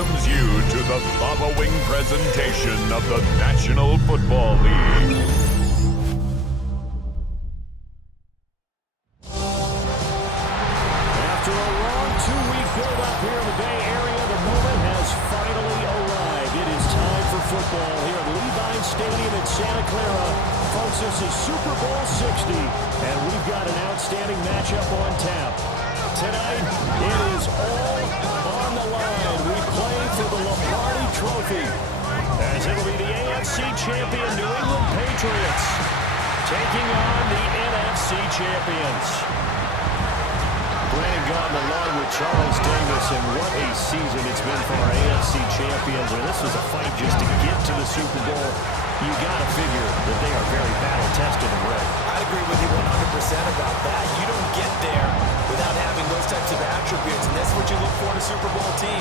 welcomes you to the following presentation of the National Football League. After a long two-week build-up here in the Bay Area, the moment has finally arrived. It is time for football here at Levi Stadium in Santa Clara. Folks, this is Super Bowl 60, and we've got an outstanding matchup on tap. Tonight, it is all on the line. We play for the Lombardi Trophy, as it'll be the AFC champion New England Patriots taking on the NFC champions. Brandon Gaudin along with Charles Davis, and what a season it's been for our AFC champions. This was a fight just to get to the Super Bowl. You got to figure that they are very battle-tested and ready. I'd agree with you 100% about that. You don't get there without having those types of attributes, and that's what you look for in a Super Bowl team.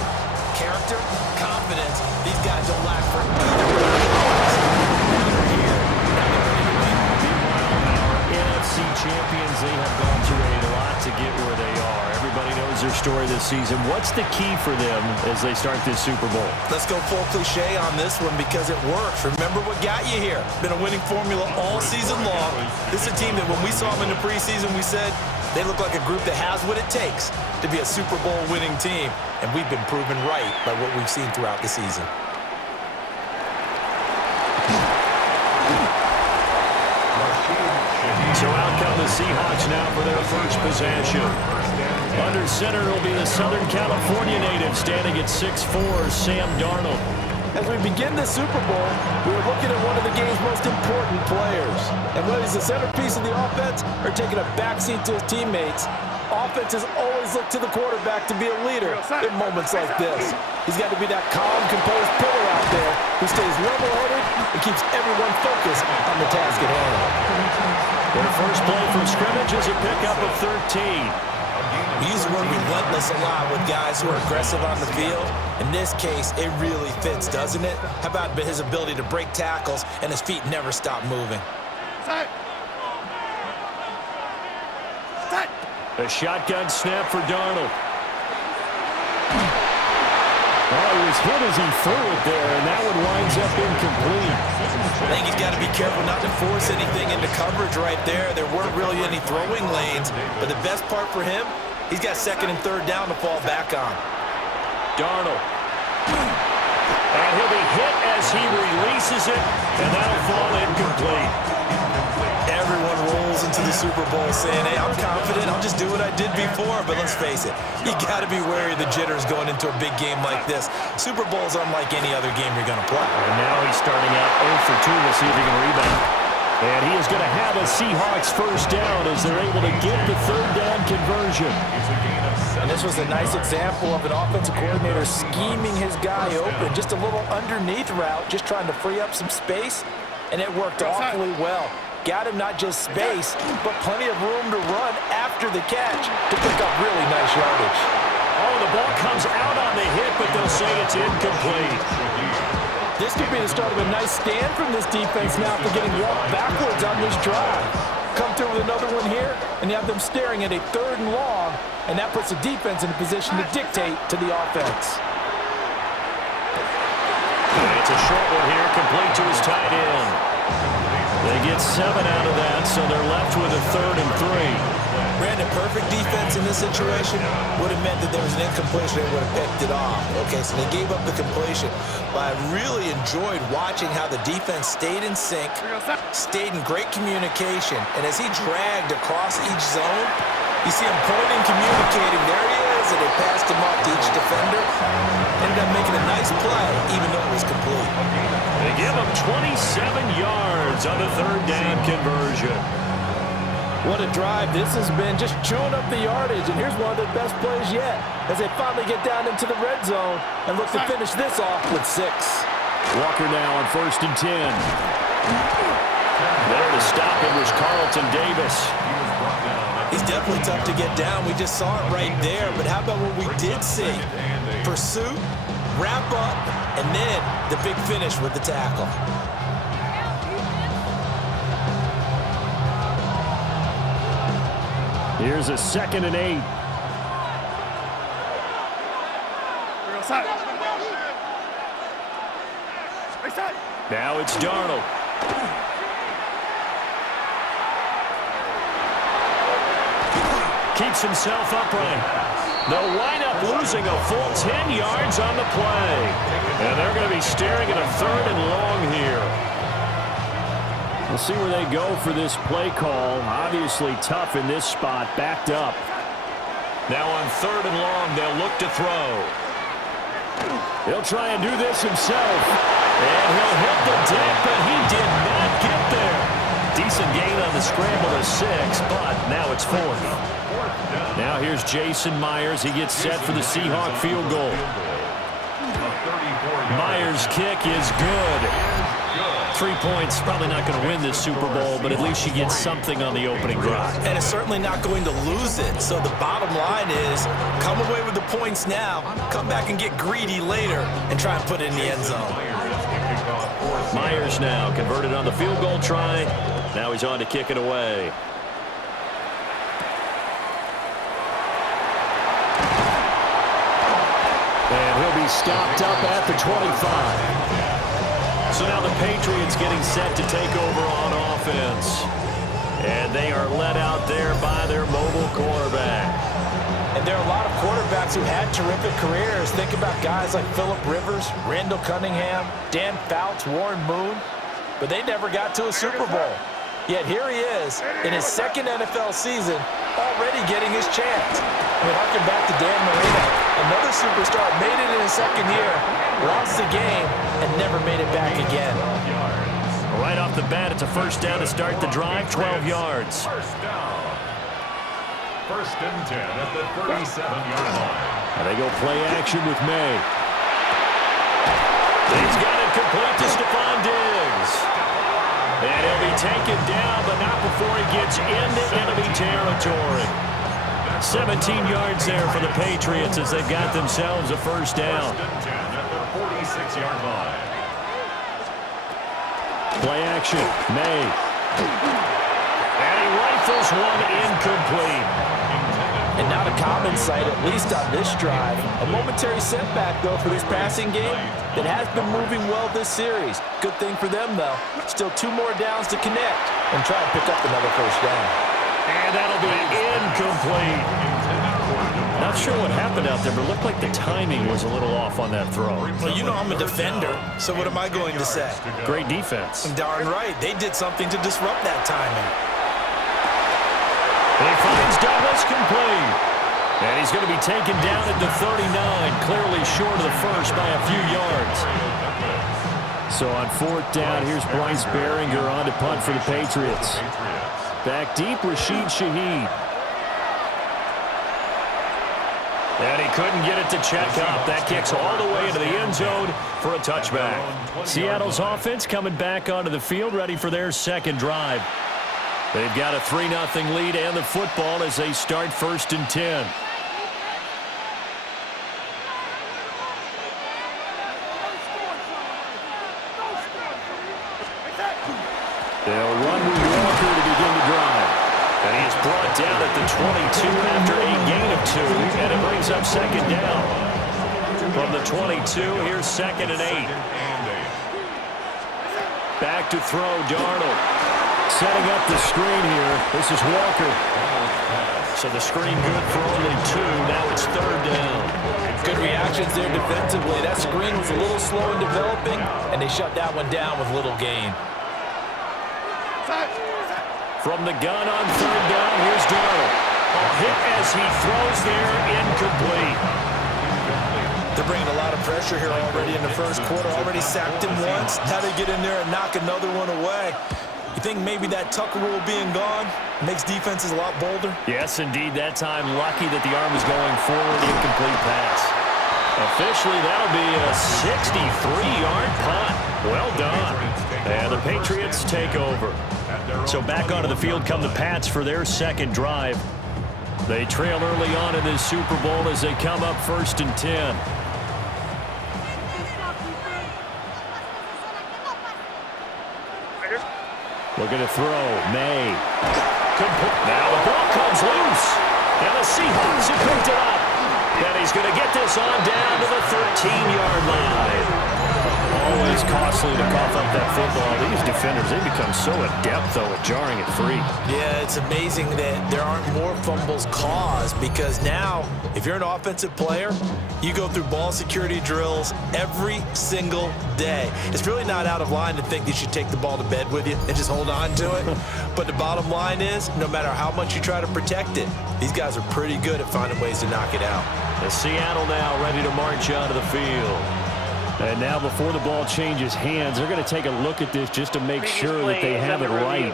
Character, confidence. These guys don't lack for either one of those. Now they're here. Now they're ready to win. Meanwhile, our NFC champions, they have gone through a lot to get where they are. Everybody knows their story this season. What's the key for them as they start this Super Bowl? Let's go full cliche on this one because it works. Remember what got you here. Been a winning formula all season long. This is a team that when we saw them in the preseason, we said they look like a group that has what it takes to be a Super Bowl winning team. And we've been proven right by what we've seen throughout the season. So out come the Seahawks now for their first possession. Under center will be the Southern California native standing at 6'4", Sam Darnold. As we begin the Super Bowl, we are looking at one of the game's most important players. And whether he's the centerpiece of the offense or taking a backseat to his teammates, offenses always look to the quarterback to be a leader in moments like this. He's got to be that calm, composed pillar out there who stays level-headed and keeps everyone focused on the task at hand. Their first play from scrimmage is a pickup of 13. We use the word relentless a lot with guys who are aggressive on the field. In this case, it really fits, doesn't it? How about his ability to break tackles and his feet never stop moving? A shotgun snap for Darnold. Oh, he was hit as he threw it there, and that one winds up incomplete. I think he's got to be careful not to force anything into coverage right there. There weren't really any throwing lanes, but the best part for him, he's got second and third down to fall back on. Darnold. And he'll be hit as he releases it, and that'll fall incomplete. Everyone rolls into the Super Bowl saying, hey, I'm confident, I'll just do what I did before. But let's face it, you got to be wary of the jitters going into a big game like this. Super Bowl's unlike any other game you're going to play. And now he's starting out 0 for 2. We'll see if he can rebound. And he is going to have a Seahawks first down as they're able to get the third down conversion. And this was a nice example of an offensive coordinator scheming his guy open. Just a little underneath route, just trying to free up some space. And it worked awfully well. Got him not just space, but plenty of room to run after the catch to pick up really nice yardage. Oh, the ball comes out on the hit, but they'll say it's incomplete. This could be the start of a nice stand from this defense now for getting walked backwards on this drive. Come through with another one here, and you have them staring at a third and long, and that puts the defense in a position to dictate to the offense. And it's a short one here, complete to his tight end. They get 7 out of that, so they're left with a 3rd and 3. Brandon, perfect defense in this situation would have meant that there was an incompletion. They would have picked it off. Okay, so they gave up the completion. But I really enjoyed watching how the defense stayed in sync, stayed in great communication. And as he dragged across each zone, you see him pointing, communicating. There he is, and they passed him off to each defender. Ended up making a nice play, even though it was complete. They give him 27 yards on the third down conversion. What a drive this has been, just chewing up the yardage. And here's one of their best plays yet as they finally get down into the red zone and look to finish this off with 6. Walker now on 1st and 10. There to stop it was Carlton Davis. He's definitely tough to get down. We just saw it right there. But how about what we did see? Pursuit, wrap up, and then the big finish with the tackle. Here's a 2nd and 8. Now it's Darnold. Keeps himself upright. They'll wind up losing a full 10 yards on the play. And they're going to be staring at a 3rd and long here. We'll see where they go for this play call. Obviously tough in this spot, backed up. Now on 3rd and long, they'll look to throw. He'll try and do this himself. And he'll hit the deck, but he did not get there. Decent gain on the scramble to 6, but now it's 4th. Now here's Jason Myers. He gets set for the Seahawk field goal. Myers' kick is good. 3 points, probably not going to win this Super Bowl, but at least she gets something on the opening drive. And it's certainly not going to lose it. So the bottom line is, come away with the points now, come back and get greedy later, and try and put it in the end zone. Myers now converted on the field goal try. Now he's on to kick it away. And he'll be stopped up at the 25. So now the Patriots getting set to take over on offense. And they are led out there by their mobile quarterback. And there are a lot of quarterbacks who had terrific careers. Think about guys like Phillip Rivers, Randall Cunningham, Dan Fouts, Warren Moon. But they never got to a Super Bowl. Yet here he is in his 2nd NFL season, already getting his chance. I mean, harken back to Dan Marino. Another superstar made it in his 2nd year, lost the game, and never made it back again. Right off the bat, it's a 1st down to start the drive, 12 yards. First and 10 at the 37-yard line. And they go play action with May. He's got it complete to Stephon Diggs. And he'll be taken down, but not before he gets into enemy territory. 17 yards there for the Patriots as they've got themselves a 1st down. First and 10 at the 46-yard line. Play action, May. And he rifles one incomplete. And not a common sight, at least on this drive. A momentary setback, though, for this passing game that has been moving well this series. Good thing for them, though. Still 2 more downs to connect and try and pick up another 1st down. And that'll be incomplete. Not sure what happened out there, but it looked like the timing was a little off on that throw. Well, you know I'm a defender, so what am I going to say? Great defense. Darn right. They did something to disrupt that timing. He finds Douglas complete. And he's going to be taken down at the 39, clearly short of the 1st by a few yards. So on 4th down, here's Bryce Baringer on to punt for the Patriots. Back deep, Rashid Shaheed. And he couldn't get it to check up. That kicks all the way into the end zone for a touchback. Seattle's offense coming back onto the field, ready for their 2nd drive. They've got a 3-0 lead and the football as they start 1st and 10. They'll run with Walker to begin the drive. And he is brought down at the 22 after a gain of 2. And it brings up 2nd down. From the 22, here's 2nd and 8. Back to throw, Darnold. Setting up the screen here. This is Walker. So the screen good for only 2. Now it's 3rd down. Good reactions there defensively. That screen was a little slow in developing, and they shut that one down with little gain. From the gun on 3rd down, here's Darnold. A hit as he throws there, incomplete. They're bringing a lot of pressure here already in the 1st quarter. Already sacked him once. Now they get in there and knock another one away. You think maybe that Tucker rule being gone makes defenses a lot bolder? Yes, indeed. That time, lucky that the arm is going forward, incomplete pass. Officially, that'll be a 63-yard punt. Well done. And the Patriots take over. So back onto the field come the Pats for their 2nd drive. They trail early on in this Super Bowl as they come up 1st and 10. Looking to throw. May. Now the ball comes loose. And the Seahawks have picked it up. And he's going to get this on down to the 13. is costly to cough up that football. These defenders, they become so adept, though, at jarring it free. Yeah, it's amazing that there aren't more fumbles caused, because now, if you're an offensive player, you go through ball security drills every single day. It's really not out of line to think you should take the ball to bed with you and just hold on to it. But the bottom line is, no matter how much you try to protect it, these guys are pretty good at finding ways to knock it out. The Seattle now ready to march onto the field. And now before the ball changes hands, they're going to take a look at this just to make sure that they have it right.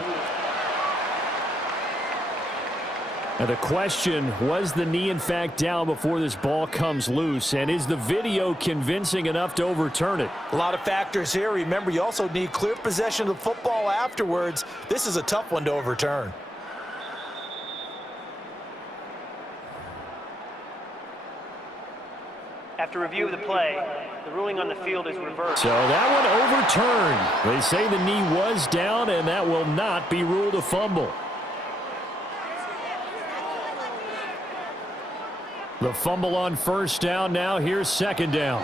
Now the question, was the knee in fact down before this ball comes loose? And is the video convincing enough to overturn it? A lot of factors here. Remember, you also need clear possession of the football afterwards. This is a tough one to overturn. After review of the play, the ruling on the field is reversed. So that one overturned. They say the knee was down, and that will not be ruled a fumble. The fumble on first down now. Here's second down.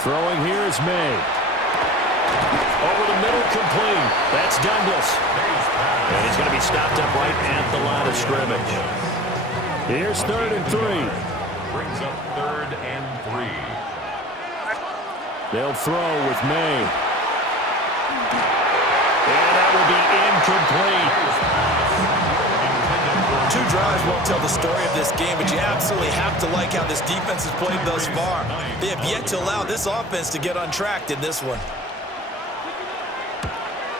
Throwing here is May. Over the middle, complete. That's Douglas. And he's going to be stopped up right at the line of scrimmage. Here's 3rd and 3. Brings up 3rd and 3. They'll throw with May. And that will be incomplete. 2 drives won't tell the story of this game, but you absolutely have to like how this defense has played thus far. They have yet to allow this offense to get untracked in this one.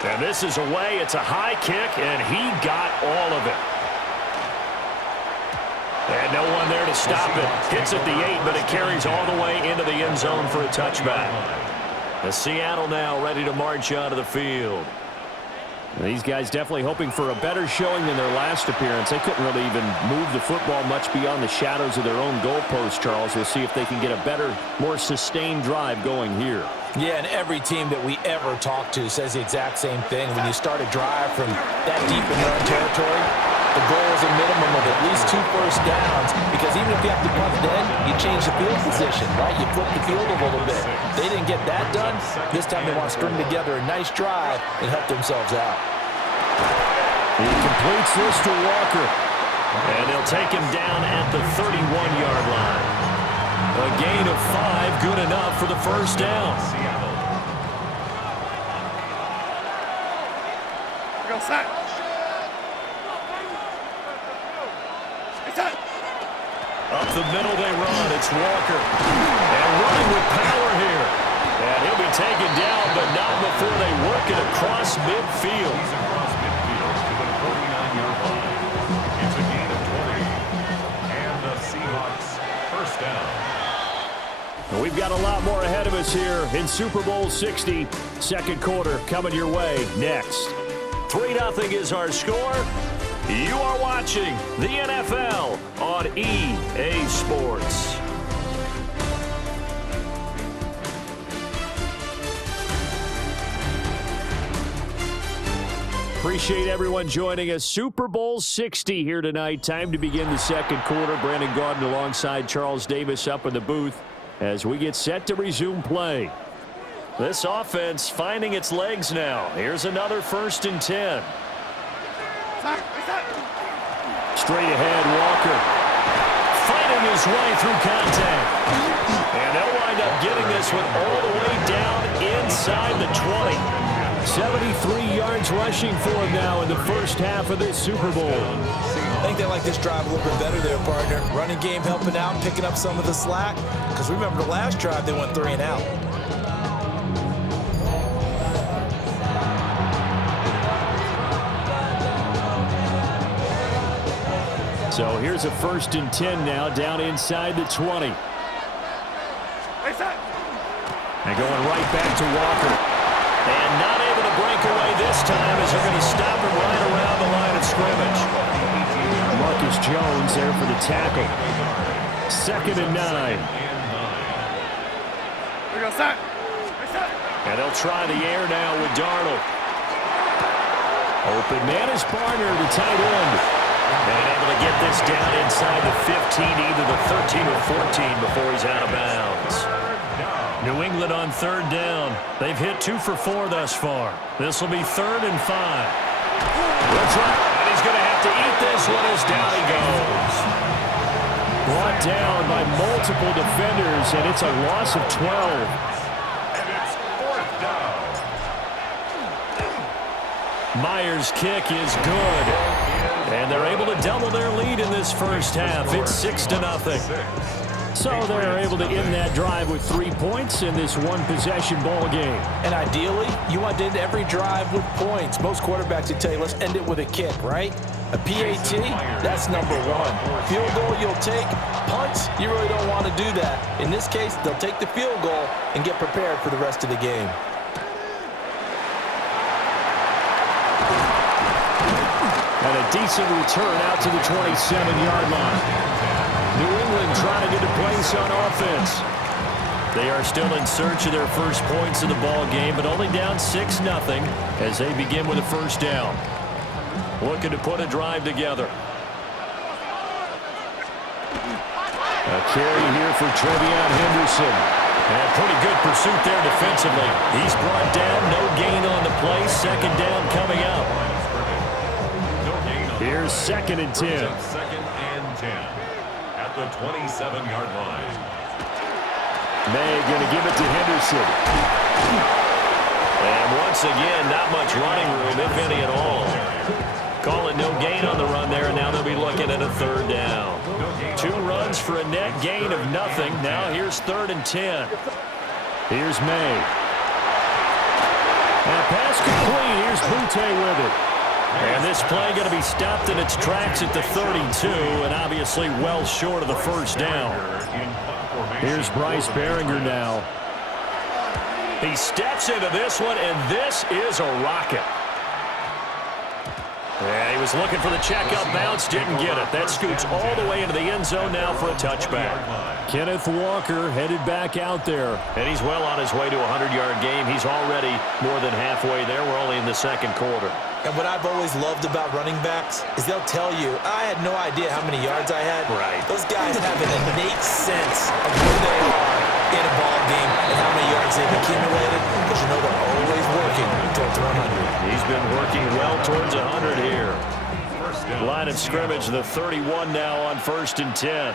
And this is away. It's a high kick, and he got all of it. And no one there to stop it. Hits at the 8, but it carries all the way into the end zone for a touchback. The Seattle now ready to march onto the field. These guys definitely hoping for a better showing than their last appearance. They couldn't really even move the football much beyond the shadows of their own goalpost, Charles. We'll see if they can get a better, more sustained drive going here. Yeah, and every team that we ever talk to says the exact same thing. When you start a drive from that deep in their own territory, the goal is a minimum of at least 2 first downs, because even if you have to punt then, you change the field position, right? You flip the field a little bit. They didn't get that done. This time they want to string together a nice drive and help themselves out. He completes this to Walker. And they'll take him down at the 31-yard line. A gain of 5, good enough for the first down. Up the middle they run. It's Walker. And running with power here. And he'll be taken down, but not before they work it across midfield. Across midfield to the 49-yard line. It's a gain of 20. And the Seahawks first down. We've got a lot more ahead of us here in Super Bowl 60. Second quarter coming your way next. 3-0 is our score. You are watching the NFL on EA Sports. Appreciate everyone joining us. Super Bowl 60 here tonight. Time to begin the second quarter. Brandon Gaudin alongside Charles Davis up in the booth as we get set to resume play. This offense finding its legs now. Here's another 1st and 10. Straight ahead, Walker. Fighting his way through contact. And they'll wind up getting this one all the way down inside the 20. 73 yards rushing for him now in the first half of this Super Bowl. I think they like this drive a little bit better there, partner. Running game helping out, picking up some of the slack. Because remember the last drive, they went 3 and out. So here's a 1st and 10 now down inside the 20. And going right back to Walker. And not able to break away this time as they're going to stop him right around the line of scrimmage. Marcus Jones there for the tackle. 2nd and 9. And they'll try the air now with Darnold. Open man is Barner, the tight end. And able to get this down inside the 15, either the 13 or 14 before he's out of bounds. New England on third down. They've hit 2 for 4 thus far. This will be 3rd and 5. We'll try, and he's going to have to eat this one as down he goes. Brought down by multiple defenders, and it's a loss of 12. And it's 4th down. Myers' kick is good. And they're able to double their lead in this first half. It's 6-0. So they're able to end that drive with 3 points in this one-possession ball game. And ideally, you want to end every drive with points. Most quarterbacks would tell you, let's end it with a kick, right? A PAT, that's number 1. Field goal you'll take. Punts, you really don't want to do that. In this case, they'll take the field goal and get prepared for the rest of the game. And a decent return out to the 27-yard line. New England trying to get a place on offense. They are still in search of their first points of the ball game, but only down 6-0 as they begin with a first down. Looking to put a drive together. A carry here for Trevion Henderson. And pretty good pursuit there defensively. He's brought down, no gain on the play. 2nd down coming up. Here's 2nd and 10. 2nd and 10 at the 27-yard line. May going to give it to Henderson. And once again, not much running room, if any at all. Call it no gain on the run there, and now they'll be looking at a 3rd down. 2 runs for a net gain of nothing. Now here's 3rd and 10. Here's May. And pass complete. Here's Butte with it. And this play going to be stopped in its tracks at the 32, and obviously well short of the first down. Here's Bryce Baringer now. He steps into this one, and this is a rocket. And he was looking for the check-up bounce, didn't get it. That scoots all the way into the end zone now for a touchback. Kenneth Walker headed back out there. And he's well on his way to a 100-yard game. He's already more than halfway there. We're only in the 2nd quarter. And what I've always loved about running backs is they'll tell you, I had no idea how many yards I had. Right. Those guys have an innate sense of where they are in a ball game and how many yards they've accumulated, because you know they're always working towards 100. He's been working well towards 100 here. Line of scrimmage, the 31 now on 1st and 10.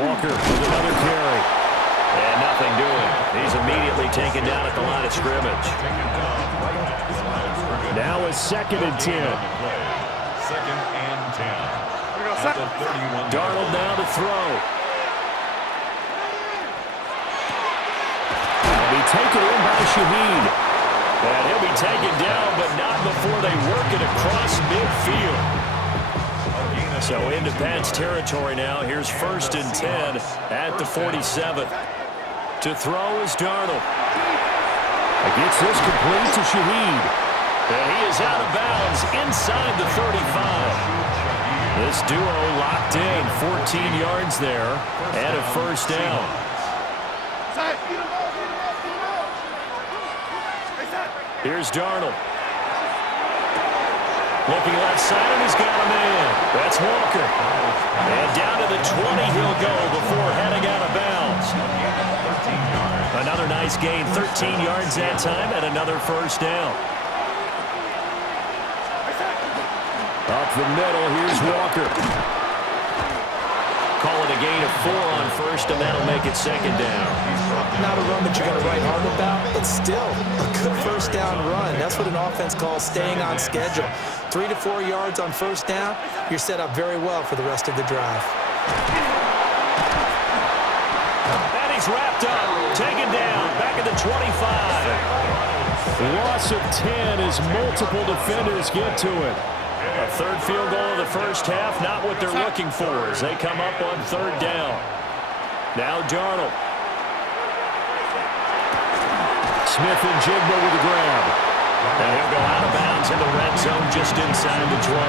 Walker with another carry. And nothing doing. He's immediately taken down at the line of scrimmage. Now it's 2nd and 10. 2nd and 10. At the 31. Darnold now to throw. He'll be taken in by Shaheed. And he'll be taken down, but not before they work it across midfield. So into Pats territory now. Here's 1st and 10 at the 47. To throw is Darnold. Gets this complete to Shaheed. And he is out of bounds inside the 35. This duo locked in. 14 yards there and a first down. Here's Darnold. Looking left side, and he's got a man. That's Walker. And down to the 20 he'll go before heading out of bounds. Another nice gain, 13 yards that time, and another first down. Up the middle, here's Walker. Call it a gain of 4 on 1st, and that'll make it 2nd down. Not a run that you're going to write home about, but still a good first down run. That's what an offense calls staying on schedule. 3 to 4 yards on 1st down, you're set up very well for the rest of the drive. And he's wrapped up, taken down, back at the 25. Loss of 10 as multiple defenders get to it. A 3rd field goal of the first half, not what they're looking for as they come up on 3rd down. Now Darnold. Smith and Jigba with the grab. And he'll go out of bounds in the red zone just inside the 20.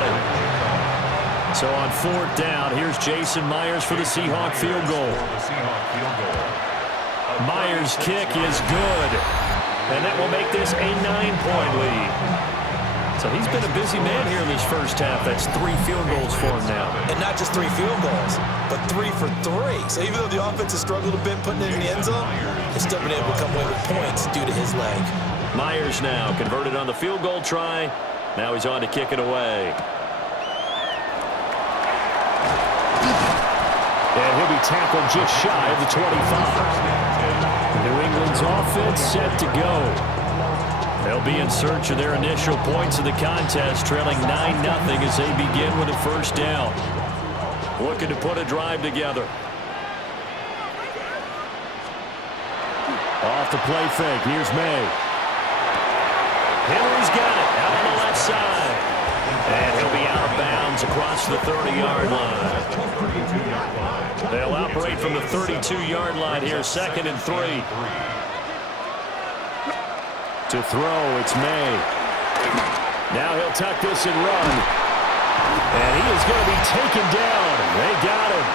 So on 4th down, here's Jason Myers for the Seahawk field goal. Myers' kick is good. And that will make this a 9-point lead. So he's been a busy man here in this first half. That's 3 field goals for him now. And not just 3 field goals, but 3 for 3. So even though the offense has struggled a bit putting it in the end zone, they've still been able to come away with points due to his leg. Myers now converted on the field goal try. Now he's on to kick it away. And he'll be tackled just shy of the 25. New England's offense set to go. They'll be in search of their initial points of the contest, trailing 9-0 as they begin with a first down. Looking to put a drive together. Off the play fake. Here's May. Henry's got it out on the left side. And he'll be out of bounds across the 30-yard line. They'll operate from the 32-yard line here, 2nd and 3. To throw, it's May. Now he'll tuck this and run. And he is going to be taken down. They got him.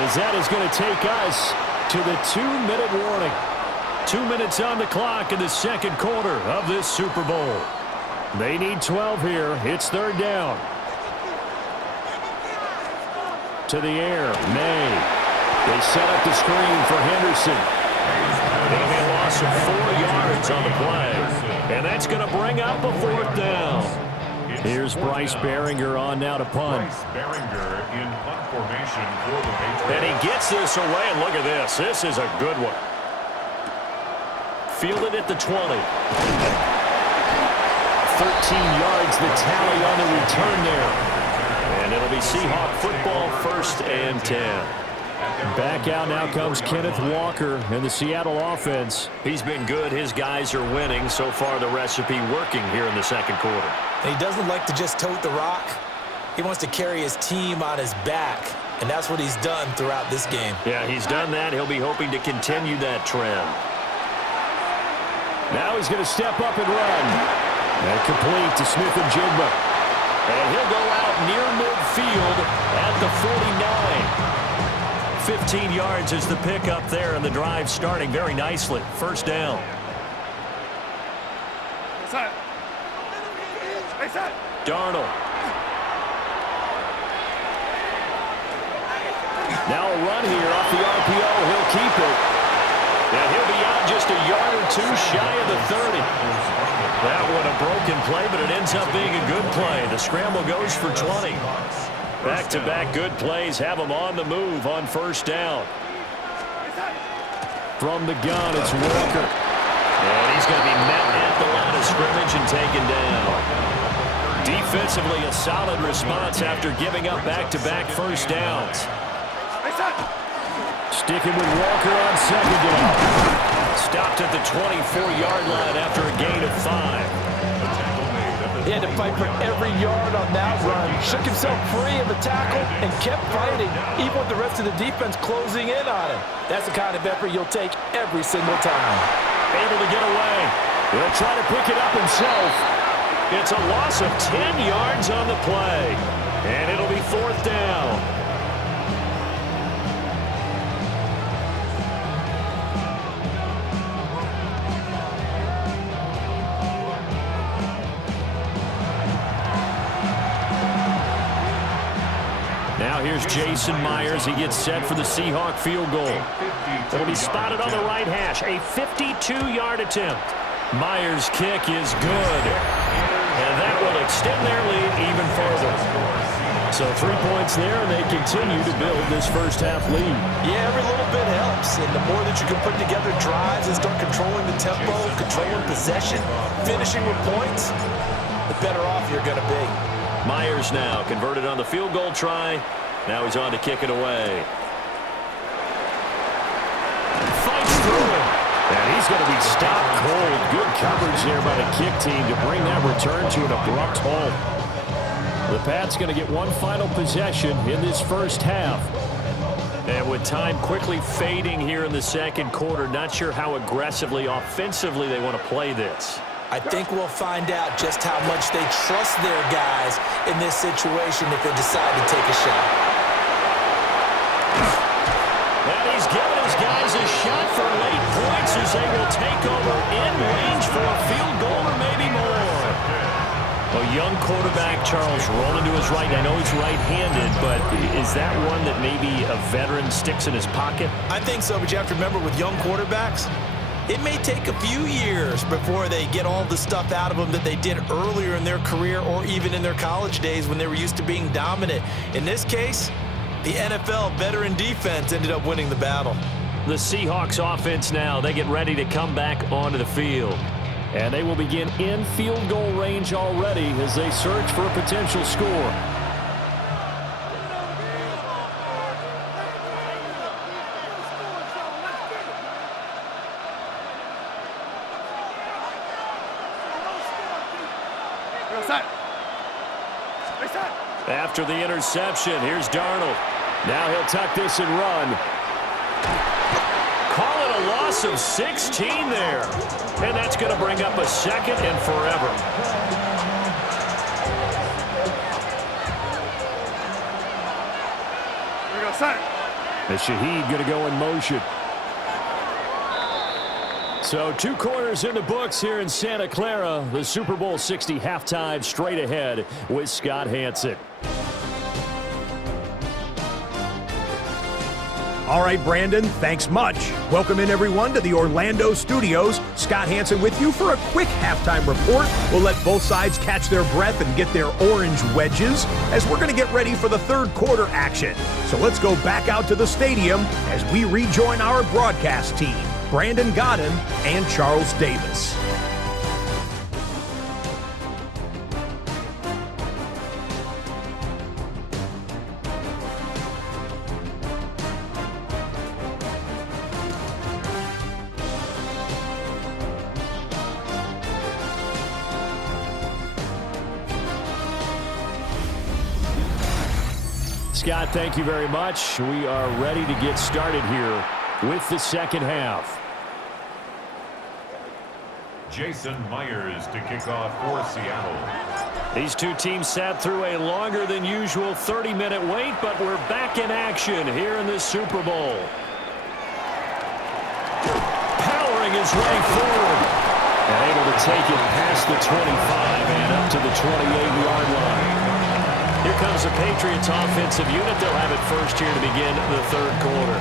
As that is going to take us to the 2-minute warning. 2 minutes on the clock in the second quarter of this Super Bowl. They need 12 here. It's 3rd down. To the air, May. They set up the screen for Henderson. It'll be a loss of 4 yards on the play. And that's going to bring up a 4th down. Here's Bryce Baringer on now to punt. Bryce Baringer in punt formation for the Patriots. And he gets this away, and look at this. This is a good one. Fielded at the 20. 13 yards the tally on the return there. And it'll be Seahawk football, 1st and 10. Back out now comes Kenneth Walker in the Seattle offense. He's been good. His guys are winning. So far, the recipe working here in the second quarter. And he doesn't like to just tote the rock. He wants to carry his team on his back. And that's what he's done throughout this game. Yeah, he's done that. He'll be hoping to continue that trend. Now he's going to step up and run. And complete to Smith-Njigba. And he'll go out near midfield at the 49. 15 yards is the pickup there, and the drive starting very nicely. 1st down. Darnold. Now a run here off the RPO. He'll keep it. And he'll be out just a yard or 2 shy of the 30. That one a broken play, but it ends up being a good play. The scramble goes for 20. Back-to-back good plays have him on the move on 1st down. From the gun, it's Walker. And he's going to be met at the line of scrimmage and taken down. Defensively, a solid response after giving up back-to-back first downs. Sticking with Walker on 2nd down. Stopped at the 24-yard line after a gain of 5. He had to fight for every yard on that run. Shook himself free of the tackle and kept fighting, even with the rest of the defense closing in on him. That's the kind of effort you'll take every single time. Able to get away. He'll try to pick it up himself. It's a loss of 10 yards on the play. And it'll be 4th down. Now here's Jason Myers. He gets set for the Seahawk field goal. It'll be spotted on the right hash. A 52-yard attempt. Myers' kick is good. And that will extend their lead even further. So 3 points there, and they continue to build this first half lead. Yeah, every little bit helps. And the more that you can put together drives and start controlling the tempo, controlling possession, finishing with points, the better off you're going to be. Myers now converted on the field goal try. Now he's on to kick it away. Fights through it. And he's going to be stopped cold. Good coverage there by the kick team to bring that return to an abrupt halt. The Pats going to get one final possession in this first half. And with time quickly fading here in the second quarter, not sure how aggressively, offensively they want to play this. I think we'll find out just how much they trust their guys in this situation if they decide to take a shot. And he's giving his guys a shot for late points as they will take over in range for a field goal or maybe more. A young quarterback, Charles, rolling to his right. I know he's right-handed, but is that one that maybe a veteran sticks in his pocket? I think so, but you have to remember with young quarterbacks, it may take a few years before they get all the stuff out of them that they did earlier in their career or even in their college days when they were used to being dominant. In this case, the NFL veteran defense ended up winning the battle. The Seahawks offense now, they get ready to come back onto the field. And they will begin in field goal range already as they search for a potential score. After the interception, here's Darnold. Now he'll tuck this and run. Call it a loss of 16 there. And that's going to bring up a second and forever. Here we go, center. And Shaheed going to go in motion. So 2 quarters in the books here in Santa Clara. The Super Bowl 60 halftime straight ahead with Scott Hanson. All right, Brandon, thanks much. Welcome in, everyone, to the Orlando studios. Scott Hanson with you for a quick halftime report. We'll let both sides catch their breath and get their orange wedges as we're going to get ready for the third quarter action. So let's go back out to the stadium as we rejoin our broadcast team, Brandon Godden and Charles Davis. Scott, thank you very much. We are ready to get started here with the second half. Jason Myers to kick off for Seattle. These two teams sat through a longer than usual 30-minute wait, but we're back in action here in the Super Bowl. Powering his way forward. And able to take it past the 25 and up to the 28-yard line. Here comes the Patriots offensive unit. They'll have it first here to begin the third quarter.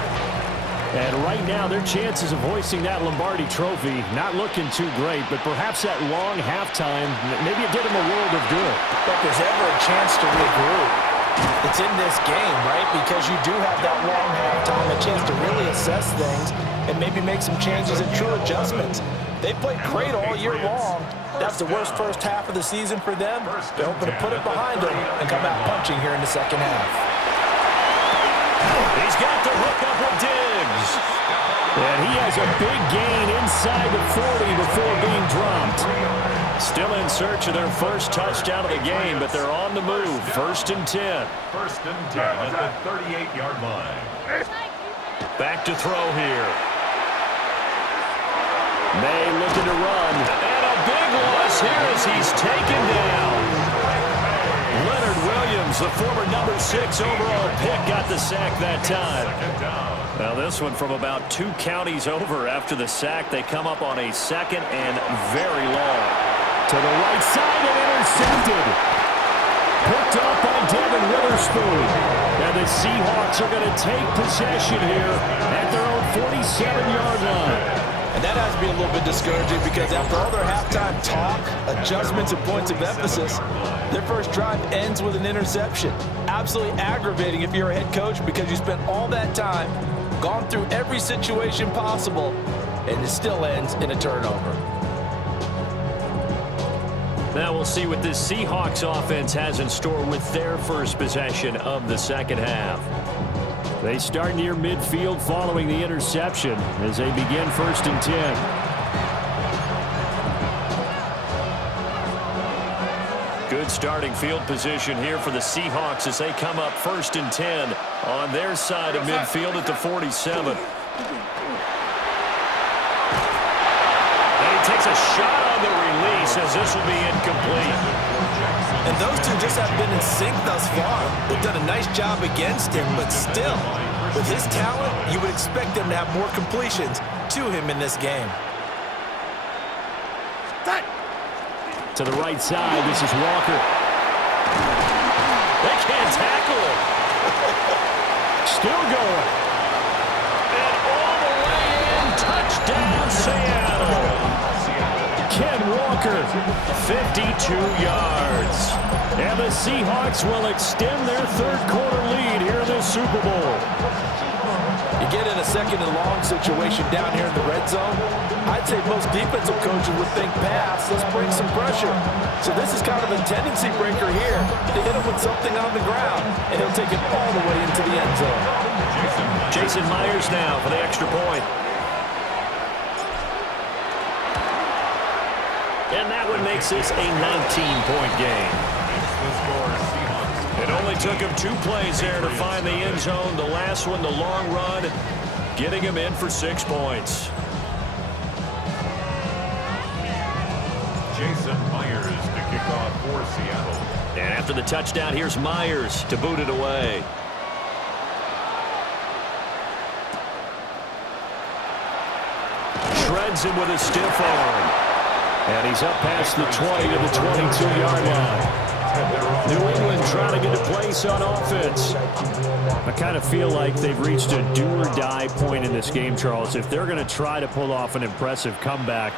And right now, their chances of hoisting that Lombardi trophy not looking too great, but perhaps that long halftime, maybe it did them a world of good. If there's ever a chance to regroup, it's in this game, right? Because you do have that long halftime, a chance to really assess things and maybe make some changes and true adjustments. They played great all year long. That's the worst first half of the season for them. They're hoping to put it behind them and come out punching here in the second half. He's got the hook up with Diggs. And he has a big gain inside the 40 before being dropped. Still in search of their first touchdown of the game, but they're on the move. First and 10. First and 10 at the 38-yard line. Back to throw here. May looking to run. And a big loss here as he's taken down. Leonard Williams, the former number 6 overall pick, got the sack that time. Now this one from about 2 counties over after the sack. They come up on a second and very long. To the right side and intercepted. Picked up by Devin Witherspoon. And the Seahawks are going to take possession here at their own 47-yard line. And that has to be a little bit discouraging because after all their halftime talk, adjustments, and points of emphasis, their first drive ends with an interception. Absolutely aggravating if you're a head coach because you spent all that time, gone through every situation possible, and it still ends in a turnover. Now we'll see what this Seahawks offense has in store with their first possession of the second half. They start near midfield following the interception as they begin first and 10. Good starting field position here for the Seahawks as they come up first and 10 on their side of midfield at the 47. And he takes a shot on the release as this will be incomplete. And those two just have been in sync thus far. They've done a nice job against him, but still, with his talent, you would expect them to have more completions to him in this game. To the right side, this is Walker. They can't tackle him. Still going. And all the way in, touchdown Seattle. Ken Walker, 52 yards. And the Seahawks will extend their third-quarter lead here in the Super Bowl. You get in a second and long situation down here in the red zone, I'd say most defensive coaches would think pass, let's bring some pressure. So this is kind of a tendency breaker here to hit him with something on the ground, and he'll take it all the way into the end zone. Jason Myers now for the extra point. And that one makes this a 19-point game. It only took him 2 plays there to find the end zone. The last one, the long run, getting him in for 6 points. Jason Myers to kick off for Seattle. And after the touchdown, here's Myers to boot it away. Shreds him with a stiff arm. And he's up past the 20 to the 22-yard line. New England trying to get a place on offense. I kind of feel like they've reached a do-or-die point in this game, Charles. If they're going to try to pull off an impressive comeback,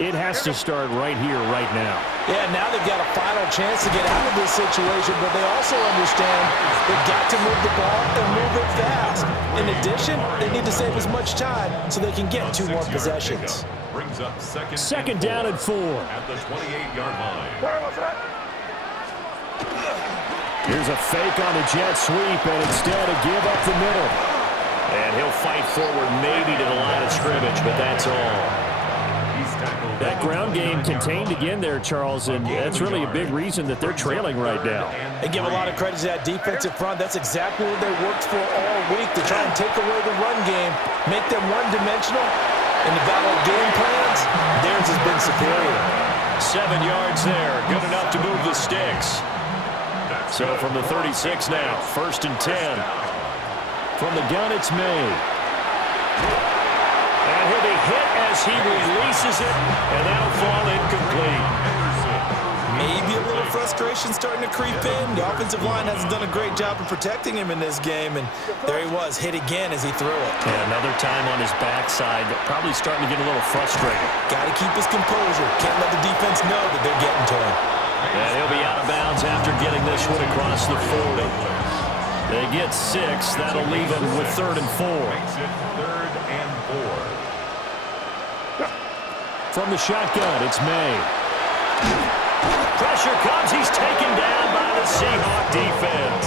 it has to start right here, right now. Yeah, now they've got a final chance to get out of this situation, but they also understand they've got to move the ball and move it fast. In addition, they need to save as much time so they can get 2 more possessions. Brings up second down and 4. At the 28-yard line. Here's a fake on the jet sweep, and instead a give up the middle. And he'll fight forward maybe to the line of scrimmage, but that's all. That ground game contained again there, Charles, and that's really a big reason that they're trailing right now. They give a lot of credit to that defensive front. That's exactly what they worked for all week, to try and take away the run game, make them one-dimensional. In the battle of game plans, theirs has been superior. 7 yards there, good enough to move the sticks. So from the 36 now, 1st and 10. From the gun, it's May. And he'll be hit as he releases it, and that'll fall incomplete. Maybe a little frustration starting to creep in. The offensive line hasn't done a great job of protecting him in this game, and there he was, hit again as he threw it. And another time on his backside, probably starting to get a little frustrated. Got to keep his composure. Can't let the defense know that they're getting to him. And he'll be out of bounds after getting this one across the 40. They get 6. That'll leave them with 3rd and 4. Third and 4. From the shotgun, it's May. Pressure comes. He's taken down by the Seahawk defense.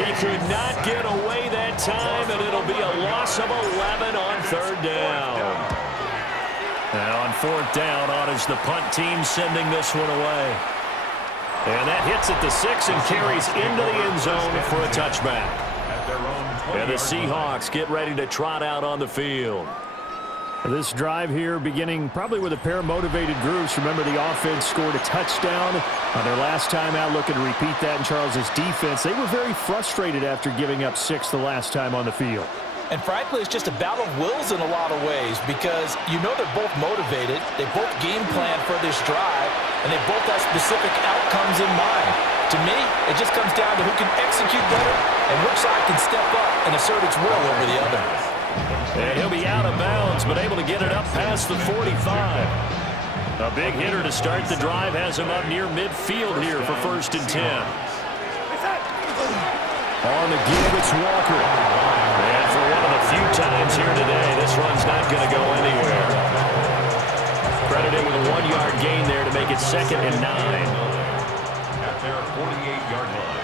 He could not get away that time, and it'll be a loss of 11 on 3rd down. Now on 4th down, on is the punt team sending this one away. And that hits at the 6 and carries into the end zone for a touchback. And the Seahawks get ready to trot out on the field. This drive here beginning probably with a pair of motivated groups. Remember, the offense scored a touchdown on their last time out, looking to repeat that in Charles's defense. They were very frustrated after giving up 6 the last time on the field. And frankly, it's just a battle of wills in a lot of ways, because you know they're both motivated, they both game plan for this drive, and they both have specific outcomes in mind. To me, it just comes down to who can execute better and which side can step up and assert its will over the other. And he'll be out of bounds, but able to get it up past the 45. A big hitter to start the drive has him up near midfield here for 1st and 10. On the give, it's Walker. And for one of the few times here today, this run's not going to go anywhere. Credited with a 1-yard gain there to make it 2nd and 9. At their 48-yard line.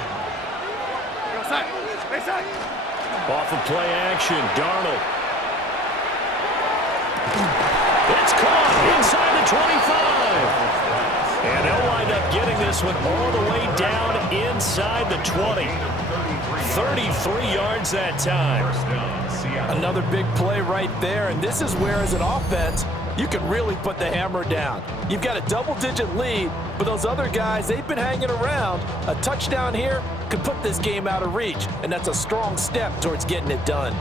Off of play action, Darnold. It's caught inside the 25. And they'll wind up getting this one all the way down inside the 20. 33 yards that time. Another big play right there, and this is where, as an offense, you can really put the hammer down. You've got a double-digit lead, but those other guys, they've been hanging around. A touchdown here could put this game out of reach, and that's a strong step towards getting it done.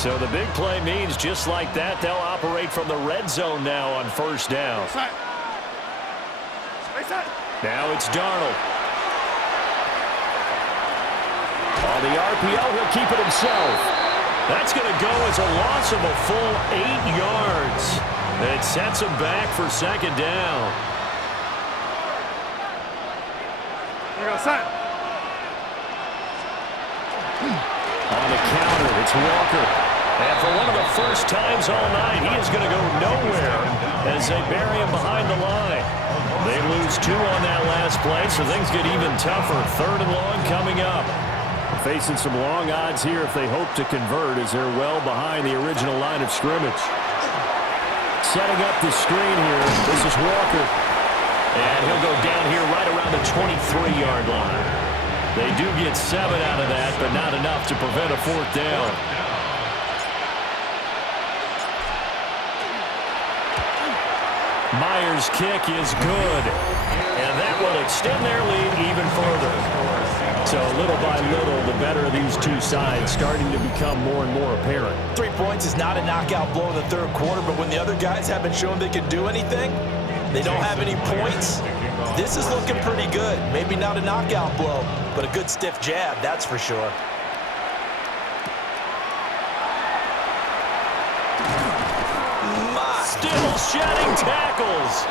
So the big play means just like that, they'll operate from the red zone now on first down. Now it's Darnold. On the RPO, he'll keep it himself. That's going to go as a loss of a full 8 yards. It sets him back for second down. On the counter, it's Walker. And for one of the first times all night, he is going to go nowhere as they bury him behind the line. They lose 2 on that last play, so things get even tougher. 3rd and long coming up. Facing some long odds here if they hope to convert as they're well behind the original line of scrimmage. Setting up the screen here, this is Walker. And he'll go down here right around the 23-yard line. They do get 7 out of that, but not enough to prevent a 4th down. Myers' kick is good, and that will extend their lead even further. So little by little, the better of these two sides starting to become more and more apparent. 3 points is not a knockout blow in the 3rd quarter, but when the other guys haven't shown they can do anything, they don't have any points, this is looking pretty good. Maybe not a knockout blow, but a good stiff jab, that's for sure. Still shedding tackles.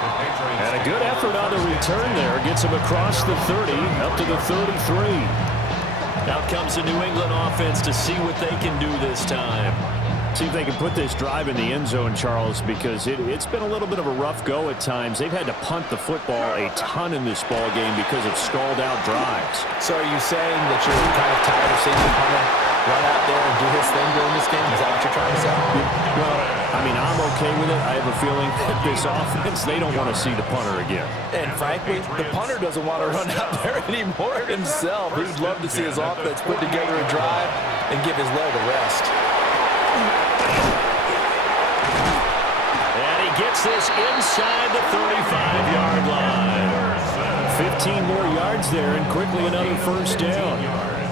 And a good effort on the return there. Gets him across the 30, up to the 33. Now comes the New England offense to see what they can do this time. See if they can put this drive in the end zone, Charles, because it's been a little bit of a rough go at times. They've had to punt the football a ton in this ball game because of stalled-out drives. So are you saying that you're kind of tired of seeing the punter run out there and do his thing during this game? Is that what you're trying to say? Well, I mean, I'm okay with it. I have a feeling that this offense, they don't want to see the punter again. And frankly, the punter doesn't want to run out there anymore himself. He would love to see his offense put together a drive and give his leg a rest. And he gets this inside the 35-yard line. 15 more yards there and quickly another first down.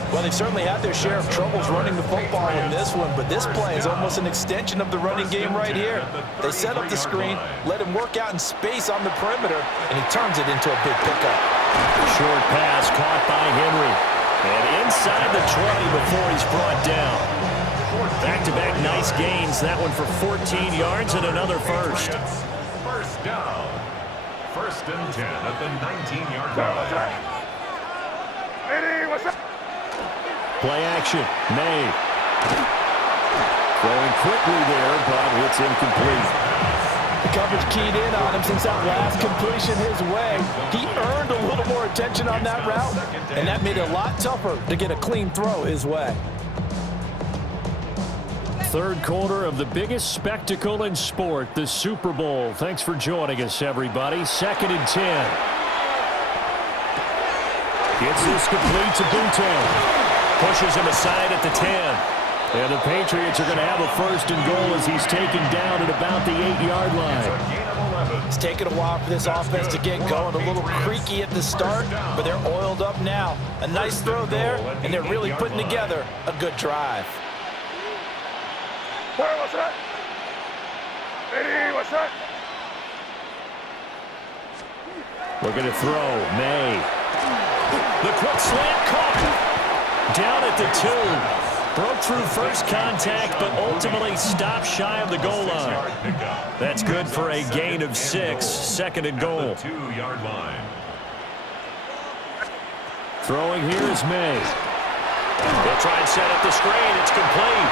Well, they've certainly had their share of troubles running the football in this one, but this play is almost an extension of the running game right here. They set up the screen, let him work out in space on the perimeter, and he turns it into a big pickup. Short pass caught by Henry. And inside the 20 before he's brought down. Back-to-back nice gains. That one for 14 yards and another first. First down. 1st and 10 at the 19-yard line. Play action. May. Throwing quickly there, but it's incomplete. The coverage keyed in on him since that last completion his way. He earned a little more attention on that route, and that made it a lot tougher to get a clean throw his way. 3rd quarter of the biggest spectacle in sport, the Super Bowl. Thanks for joining us, everybody. 2nd and 10. Gets this complete to Boontown. Pushes him aside at the 10. And the Patriots are going to have a 1st and goal as he's taken down at about the 8-yard line. It's taken a while for this offense to get going. A little creaky at the start, but they're oiled up now. A nice throw there, and they're really putting together a good drive. What's that? Eddie, what's that? Looking to throw. May. The quick slant caught. Down at the 2. Broke through first contact, but ultimately stopped shy of the goal line. That's good for a gain of 6. 2nd and goal. 2-yard line. Throwing here is May. They'll try and set up the screen. It's complete.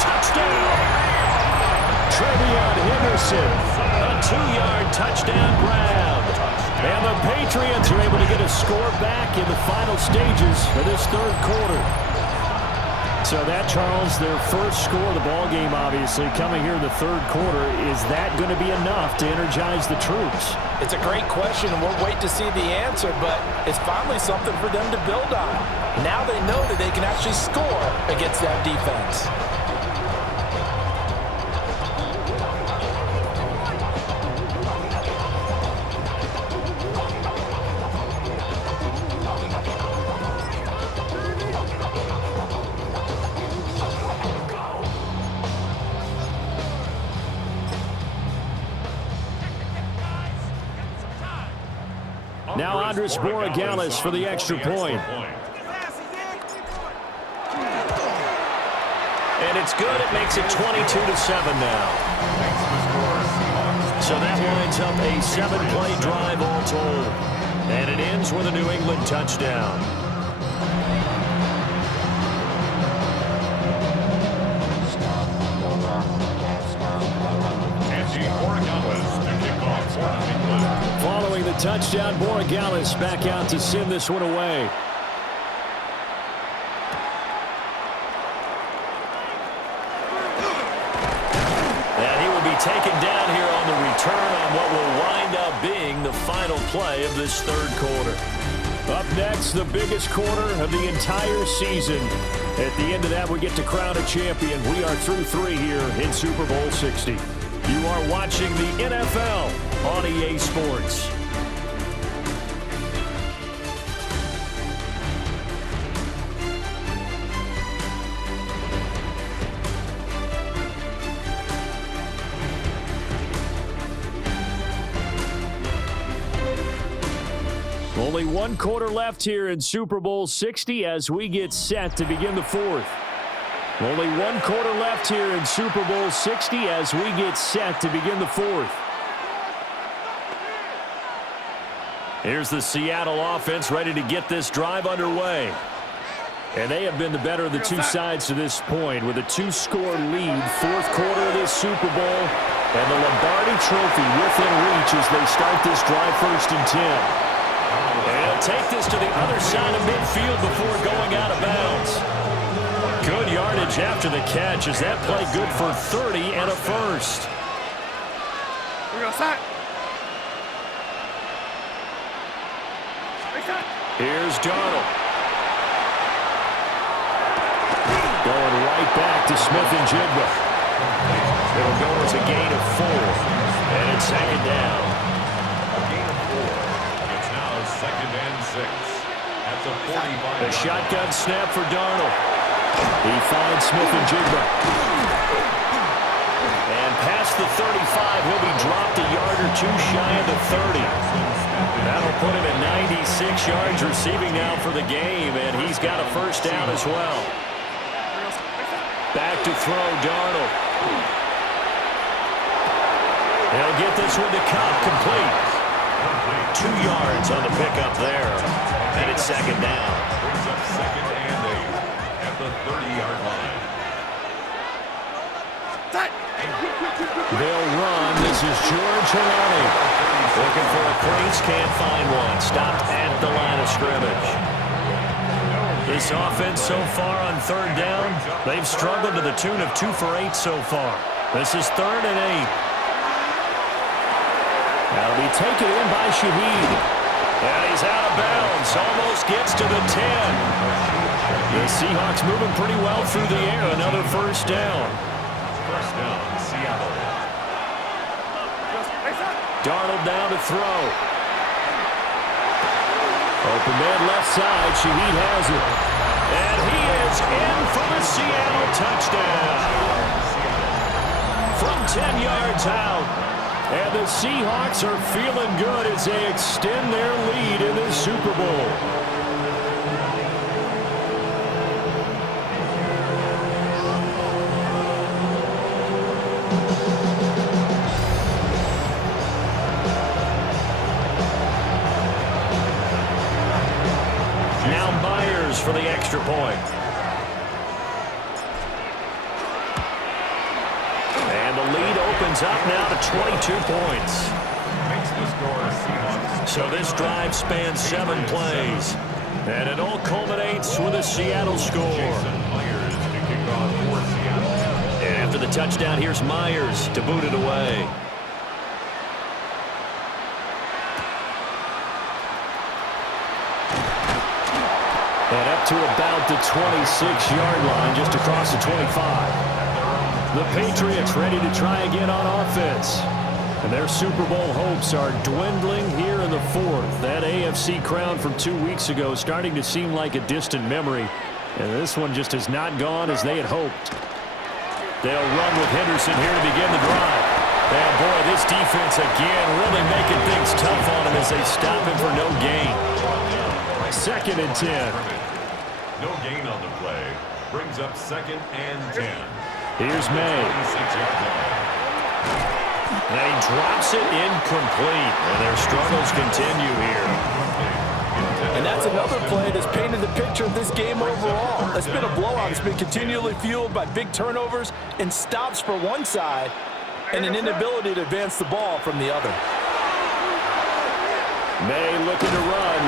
Touchdown! Trevion Henderson. A 2-yard touchdown grab. And the Patriots are able to get a score back in the final stages of this 3rd quarter. So that, Charles, their first score of the ball game, obviously, coming here in the 3rd quarter. Is that going to be enough to energize the troops? It's a great question, and we'll wait to see the answer, but it's finally something for them to build on. Now they know that they can actually score against that defense. Now Andres Borregales for the extra point. And it's good. It makes it 22-7 now. So that winds up a 7-play drive all told. And it ends with a New England touchdown. Following the touchdown, Borregales back out to send this one away. And he will be taken down here on the return on what will wind up being the final play of this third quarter. Up next, the biggest quarter of the entire season. At the end of that, we get to crown a champion. We are through 3 here in Super Bowl 60. You are watching the NFL on EA Sports. Only 1 quarter left here in Super Bowl 60 as we get set to begin the fourth. Only 1 quarter left here in Super Bowl 60 as we get set to begin the fourth. Here's the Seattle offense ready to get this drive underway. And they have been the better of the two sides to this point with a 2-score lead, fourth quarter of this Super Bowl, and the Lombardi Trophy within reach as they start this drive 1st and 10. And he'll take this to the other side of midfield before going out of bounds. Good yardage after the catch. Is that play good for 30 and a first? Here's Darnold. Going right back to Smith-Njigba. It'll go as a gain of 4. And it's second down. A gain of 4. It's now 2nd and 6. At the 45. A shotgun snap for Darnold. He finds Smith-Njigba. And past the 35, he'll be dropped a yard or 2 shy of the 30. That'll put him at 96 yards receiving now for the game, and he's got a first down as well. Back to throw, Darnold. He'll get this one to Cobb, complete. 2 yards on the pickup there, and it's second down. Brings up 2nd and 8 at the 30-yard line. They'll run. This is George Holani. Looking for a crease, can't find one. Stopped at the line of scrimmage. This offense so far on 3rd down, they've struggled to the tune of 2 for 8 so far. This is 3rd and 8. That'll be taken in by Shaheed. And he's out of bounds. Almost gets to the 10. The Seahawks moving pretty well through the air. Another first down. First down, Seattle. Darnold down to throw. Open man left side. Shaheed has it. And he is in for the Seattle touchdown. From 10 yards out. And the Seahawks are feeling good as they extend their lead in this Super Bowl. Now Myers for the extra point. And the lead opens up now to 22 points. Makes the score Seahawks. So this drive spans 7 plays. And it all culminates with a Seattle score. Jason Myers to kick off for Seattle. And after the touchdown, here's Myers to boot it away. And up to about the 26-yard line, just across the 25. The Patriots ready to try again on offense. And their Super Bowl hopes are dwindling here in the fourth. That AFC crown from 2 weeks ago starting to seem like a distant memory. And this one just has not gone as they had hoped. They'll run with Henderson here to begin the drive. And boy, this defense again really making things tough on him as they stop him for no gain. 2nd and 10. No gain on the play. Brings up 2nd and 10. Here's May. And he drops it incomplete. And their struggles continue here. And that's another play that's painted the picture of this game overall. It's been a blowout. It's been continually fueled by big turnovers and stops for one side and an inability to advance the ball from the other. May looking to run.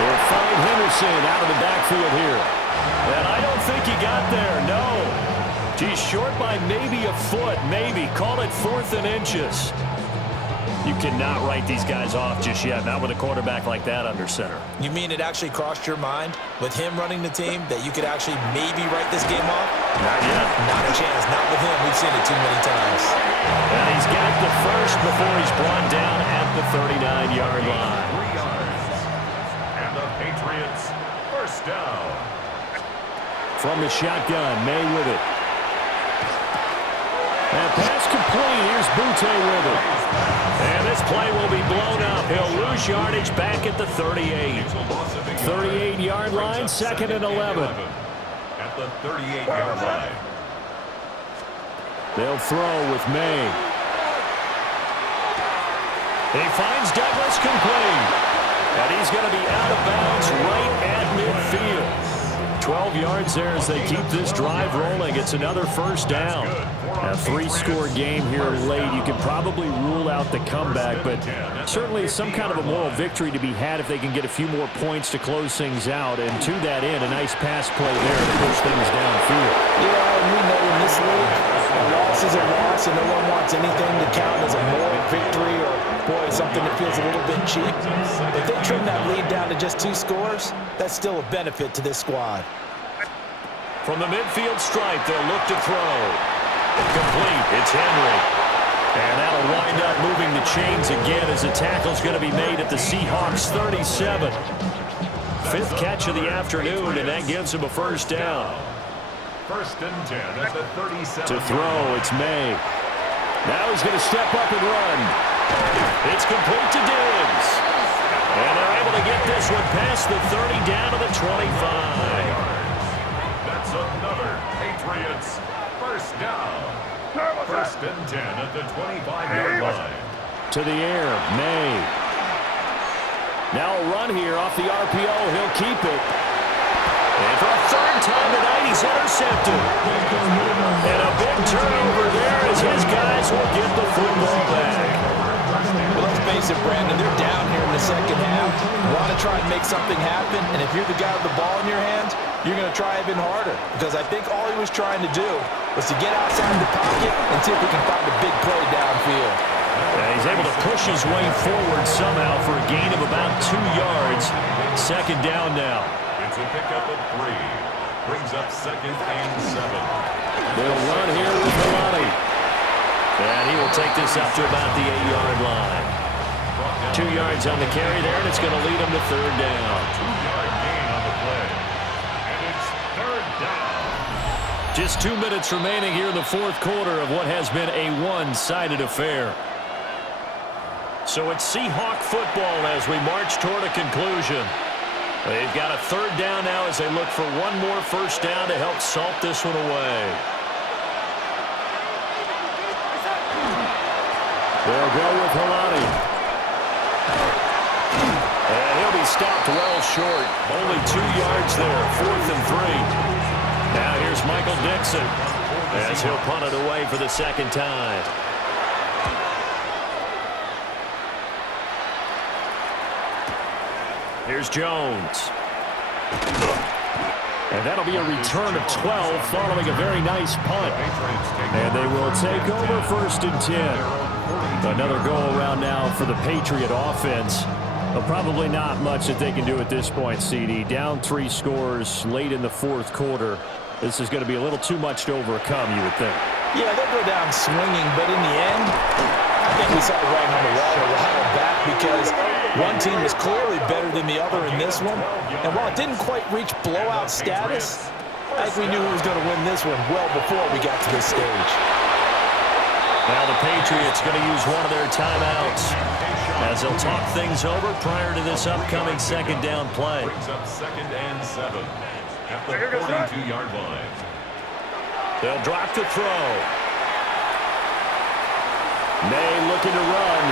They'll find Henderson out of the backfield here. And I don't think he got there, no. He's short by maybe a foot, maybe. Call it 4th and inches. You cannot write these guys off just yet, not with a quarterback like that under center. You mean it actually crossed your mind with him running the team that you could actually maybe write this game off? Not yet. Not a chance. Not with him. We've seen it too many times. And he's got the first before he's brought down at the 39-yard line. 3 yards. And the Patriots first down. From the shotgun, May with it. And pass complete. Here's Butte with it. And this play will be blown up. He'll lose yardage back at the 38. 38-yard line, 2nd and 11. At the 38-yard line. They'll throw with May. He finds Douglas complete. And he's going to be out of bounds right at midfield. 12 yards there as they keep this drive rolling. It's another first down. A 3-score game here late. You can probably rule out the comeback, but certainly some kind of a moral victory to be had if they can get a few more points to close things out. And to that end, a nice pass play there to push things downfield. Yeah, and we know in this league, a loss is a loss, and no one wants anything to count as a moral victory or, boy, something that feels a little bit cheap. If they trim that lead down to just 2 scores, that's still a benefit to this squad. From the midfield stripe, they'll look to throw. Complete. It's Henry. And that'll wind up moving the chains again as the tackle's going to be made at the Seahawks 37. 5th catch of the afternoon, and that gives him a first down. 1st and 10 at the 37. To throw, it's May. Now he's going to step up and run. It's complete to Diggs. And they're able to get this one past the 30 down to the 25. That's another Patriots first down. 1st and 10 at the 25-yard line. To the air, May. Now a run here off the RPO. He'll keep it. And for a 3rd time tonight, he's intercepted. And a big turnover there as his guys will get the football back. Well, let's face it, Brandon, they're down here in the 2nd half. You want to try and make something happen, and if you're the guy with the ball in your hands, you're going to try even harder. Because I think all he was trying to do was to get outside the pocket and see if he can find a big play downfield. He's able to push his way forward somehow for a gain of about 2 yards. 2nd down now. It's a pickup of 3. Brings up 2nd and 7. They'll run here with Milani. And he will take this up to about the 8-yard line. 2 yards on the carry there, and it's going to lead him to 3rd down. 2-yard gain on the play. And it's 3rd down. Just 2 minutes remaining here in the 4th quarter of what has been a one-sided affair. So it's Seahawk football as we march toward a conclusion. They've got a 3rd down now as they look for one more first down to help salt this one away. They'll go with Hilani. And he'll be stopped well short. Only 2 yards there, 4th and 3. Now here's Michael Dixon as he'll punt it away for the 2nd time. Here's Jones. And that'll be a return of 12 following a very nice punt. And they will take over 1st and 10. Another go-around now for the Patriot offense. But probably not much that they can do at this point, CD. Down 3 scores late in the 4th quarter. This is going to be a little too much to overcome, you would think. Yeah, they'll go down swinging, but in the end, I think we saw the writing on the wall a while back because one team was clearly better than the other in this one. And while it didn't quite reach blowout status, I think we knew who was going to win this one well before we got to this stage. Now the Patriots going to use one of their timeouts as they'll talk things over prior to this upcoming second down play. Brings up 2nd and 7 at the 42-yard line. They'll drop to throw. May looking to run,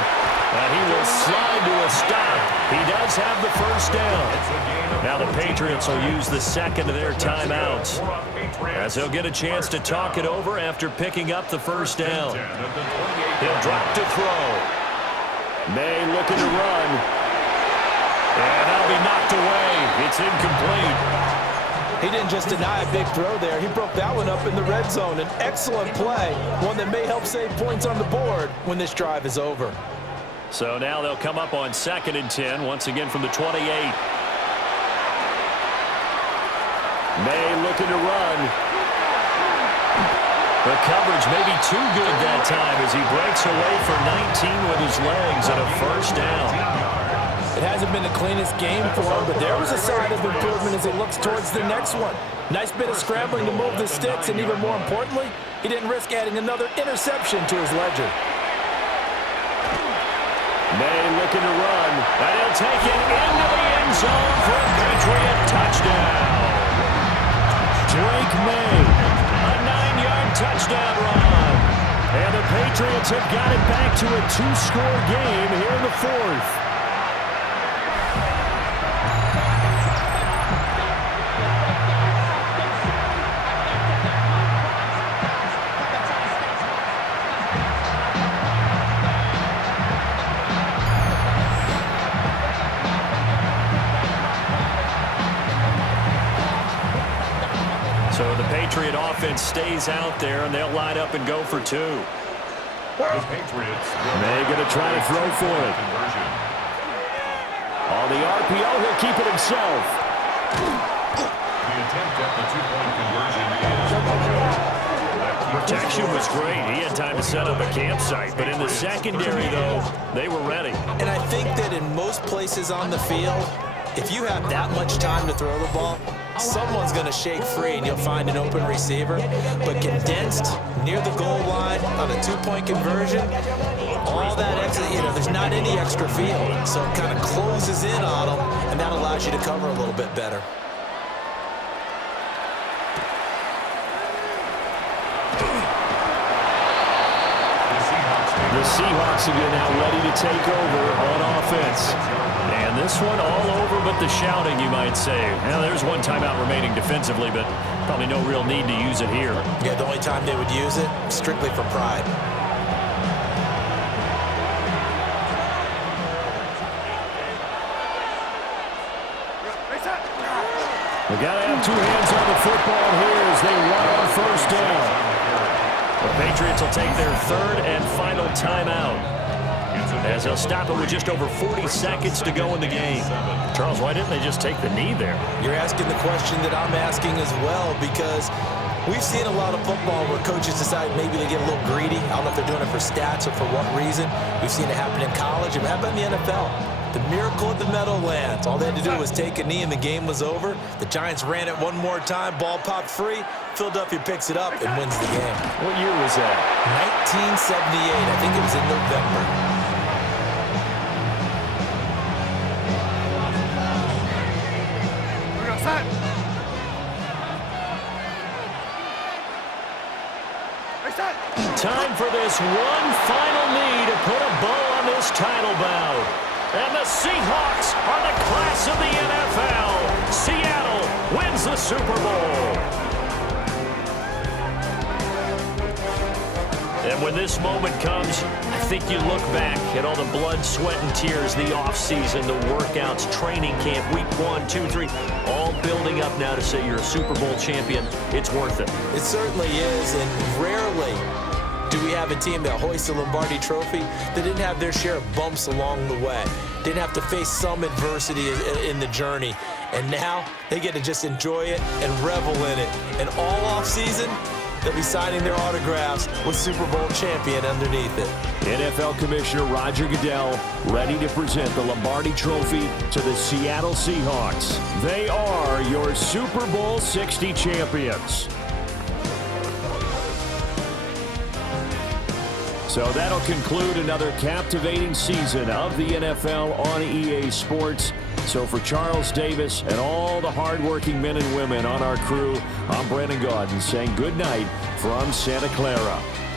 and he will slide to a stop. He does have the first down. Now the Patriots will use the second of their timeouts as they'll get a chance to talk it over after picking up the first down. He'll drop to throw. May looking to run, and that'll be knocked away. It's incomplete. He didn't just deny a big throw there. He broke that one up in the red zone. An excellent play, one that may help save points on the board when this drive is over. So now they'll come up on 2nd and 10, once again from the 28. May looking to run. The coverage may be too good that time as he breaks away for 19 with his legs and a first down. It hasn't been the cleanest game for him, but there was a sign of improvement as he looks towards the next one. Nice bit of scrambling to move the sticks, and even more importantly, he didn't risk adding another interception to his ledger. May looking to run, and he'll take it into the end zone for a Patriot touchdown. Drake May, a 9-yard touchdown run. And the Patriots have got it back to a 2-score game here in the 4th. So the Patriot offense stays out there, and they'll line up and go for 2. The Patriots May going to try to throw for it. conversion. On the RPO, he'll keep it himself. The attempt at the 2-point conversion is Protection was great. He had time to set up a campsite. But in the secondary, though, they were ready. And I think that in most places on the field, if you have that much time to throw the ball, someone's going to shake free and you'll find an open receiver. But condensed near the goal line on a 2-point conversion, all that extra, there's not any extra field. So it kind of closes in on them, and that allows you to cover a little bit better. The Seahawks again now ready to take over on offense. And this one all over but the shouting, you might say. Now, there's one timeout remaining defensively, but probably no real need to use it here. Yeah, the only time they would use it, strictly for pride. We got to have 2 hands on the football here as they run on first down. The Patriots will take their 3rd and final timeout, as they'll stop it with just over 40 seconds to go in the game. Charles, why didn't they just take the knee there? You're asking the question that I'm asking as well, because we've seen a lot of football where coaches decide maybe they get a little greedy. I don't know if they're doing it for stats or for what reason. We've seen it happen in college. And how about in the NFL? The miracle of the Meadowlands. All they had to do was take a knee and the game was over. The Giants ran it one more time. Ball popped free. Philadelphia picks it up and wins the game. What year was that? 1978. I think it was in November. Time for this one final knee to put a bow on this title bout. And the Seahawks are the class of the NFL. Seattle wins the Super Bowl. And when this moment comes, I think you look back at all the blood, sweat, and tears, the offseason, the workouts, training camp, week 1, 2, 3, all building up now to say you're a Super Bowl champion. It's worth it. It certainly is, and rarely do we have a team that hoists the Lombardi Trophy that didn't have their share of bumps along the way, didn't have to face some adversity in the journey, and now they get to just enjoy it and revel in it. And all offseason, they'll be signing their autographs with Super Bowl champion underneath it. NFL Commissioner Roger Goodell ready to present the Lombardi Trophy to the Seattle Seahawks. They are your Super Bowl 60 champions. So that'll conclude another captivating season of the NFL on EA Sports. So for Charles Davis and all the hardworking men and women on our crew, I'm Brandon Gaudin saying good night from Santa Clara.